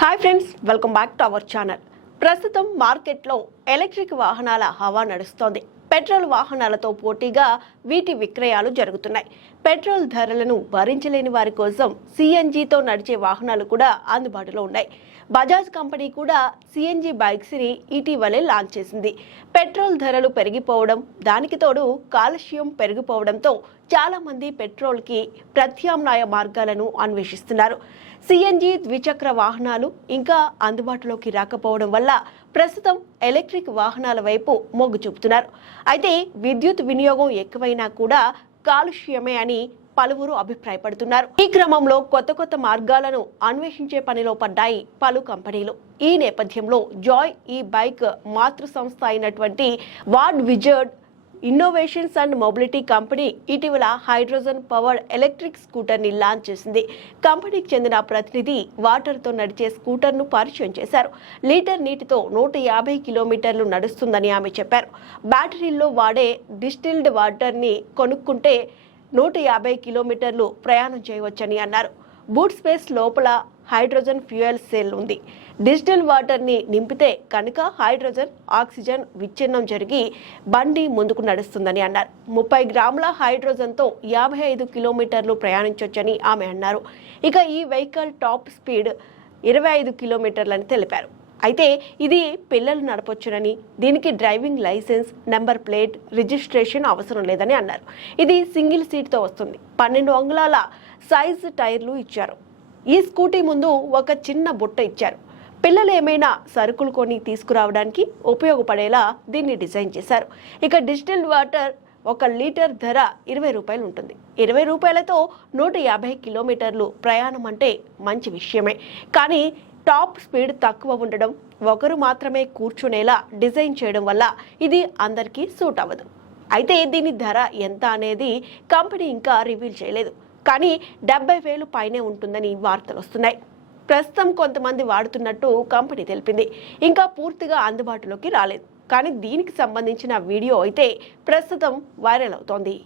Hi friends welcome back to our channel ప్రస్తుతం మార్కెట్లో electric వాహనాల హవా నడుస్తోంది. పెట్రోల్ వాహనాలతో పోటీగా వీటి విక్రయాలు జరుగుతున్నాయి. పెట్రోల్ ధరలను భరించలేని వారి కోసం సిఎన్జితో నడిచే వాహనాలు కూడా అందుబాటులో ఉన్నాయి. బజాజ్ కంపెనీ కూడా సిఎన్జి బైక్స్ని ఇటీవలే లాంచ్ చేసింది. పెట్రోల్ ధరలు పెరిగిపోవడం దానికి తోడు కాలుష్యం పెరిగిపోవడంతో చాలామంది పెట్రోల్కి ప్రత్యామ్నాయ మార్గాలను అన్వేషిస్తున్నారు. సిఎన్జి ద్విచక్ర వాహనాలు ఇంకా అందుబాటులోకి రాకపోవడం వల్ల ప్రస్తుతం ఎలక్ట్రిక్ వాహనాల వైపు మొగ్గు చూపుతున్నారు. అయితే విద్యుత్ వినియోగం ఎక్కువైనా కూడా కాలుష్యమే అని పలువురు అభిప్రాయపడుతున్నారు. ఈ క్రమంలో కొత్త కొత్త మార్గాలను అన్వేషించే పనిలో పడ్డాయి పలు కంపెనీలు. ఈ నేపథ్యంలో జాయ్ ఈ బైక్ మాతృ సంస్థ అయినటువంటి Ward Wizard Innovations and Mobility company ఇటీవల హైడ్రోజన్ పవర్డ్ ఎలక్ట్రిక్ స్కూటర్ని లాంచ్ చేసింది. కంపెనీకి చెందిన ప్రతినిధి వాటర్తో నడిచే స్కూటర్ను పరిచయం చేశారు. లీటర్ నీటితో నూట యాభై కిలోమీటర్లు నడుస్తుందని ఆమె చెప్పారు. బ్యాటరీల్లో వాడే డిస్టిల్డ్ వాటర్ని కొనుక్కుంటే నూట యాభై కిలోమీటర్లు ప్రయాణం చేయవచ్చని అన్నారు. బూట్ స్పేస్ లోపల హైడ్రోజన్ ఫ్యూయల్ సెల్ ఉంది. డిజిటల్ వాటర్ని నింపితే కనుక హైడ్రోజన్ ఆక్సిజన్ విచ్ఛిన్నం జరిగి బండి ముందుకు నడుస్తుందని అన్నారు. ముప్పై గ్రాముల హైడ్రోజన్తో యాభై ఐదు కిలోమీటర్లు ప్రయాణించవచ్చని ఆమె అన్నారు. ఇక ఈ వెహికల్ టాప్ స్పీడ్ ఇరవై ఐదు కిలోమీటర్లని తెలిపారు. అయితే ఇది పిల్లలు నడపొచ్చునని దీనికి driving licence number plate registration అవసరం లేదని అన్నారు. ఇది సింగిల్ సీట్తో వస్తుంది. పన్నెండు అంగుళాల సైజ్ టైర్లు ఇచ్చారు. ఈ స్కూటీ ముందు ఒక చిన్న బుట్ట ఇచ్చారు. పిల్లలు ఏమైనా సరుకులు కొని తీసుకురావడానికి ఉపయోగపడేలా దీన్ని డిజైన్ చేశారు. ఇక డిజిటల్ వాటర్ ఒక లీటర్ ధర ఇరవై రూపాయలు ఉంటుంది. ఇరవై రూపాయలతో నూట యాభై కిలోమీటర్లు ప్రయాణం అంటే మంచి విషయమే. కానీ టాప్ స్పీడ్ తక్కువ ఉండడం ఒకరు మాత్రమే కూర్చునేలా డిజైన్ చేయడం వల్ల ఇది అందరికీ సూట్ అవ్వదు. అయితే దీని ధర ఎంత అనేది కంపెనీ ఇంకా రివీల్ చేయలేదు. కానీ డెబ్బై వేలు పైనే ఉంటుందని వార్తలు వస్తున్నాయి. ప్రస్తుతం కొంతమంది వాడుతున్నట్టు కంపెనీ తెలిపింది. ఇంకా పూర్తిగా అందుబాటులోకి రాలేదు. కానీ దీనికి సంబంధించిన వీడియో అయితే ప్రస్తుతం వైరల్ అవుతోంది.